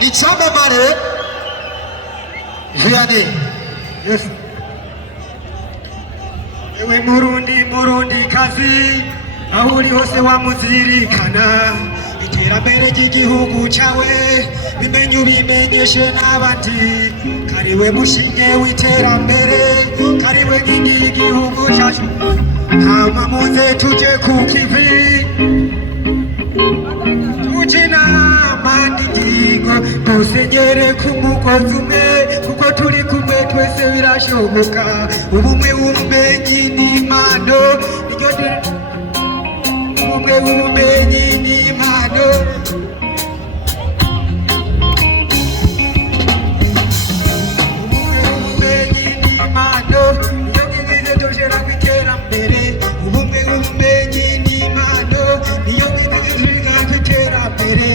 icyamamare Vianney. Yes. Ewe Murundi kazi, aho uri hose wamuzirikana, iterambere ry'igihugu cyawe bimenye ubimenyeshe n'abandi, kariwe mushinge w'iterambere, kariwe nkingi y'igihugu cyacu, hama muze tuje ku kivi, tuje n'amandi ngingo, dusenyere ku mugozi umwe, kuko turi kumwe twese birashoboka, ubumwe w'ubumenyi n'impano, ubumwe w'ubumenyi n'impano, ubumwe w'ubumenyi n'impano, niyo ngize tujera ku iterambere, ubumwe w'ubumenyi n'impano, niyo ngize tujera ku iterambere.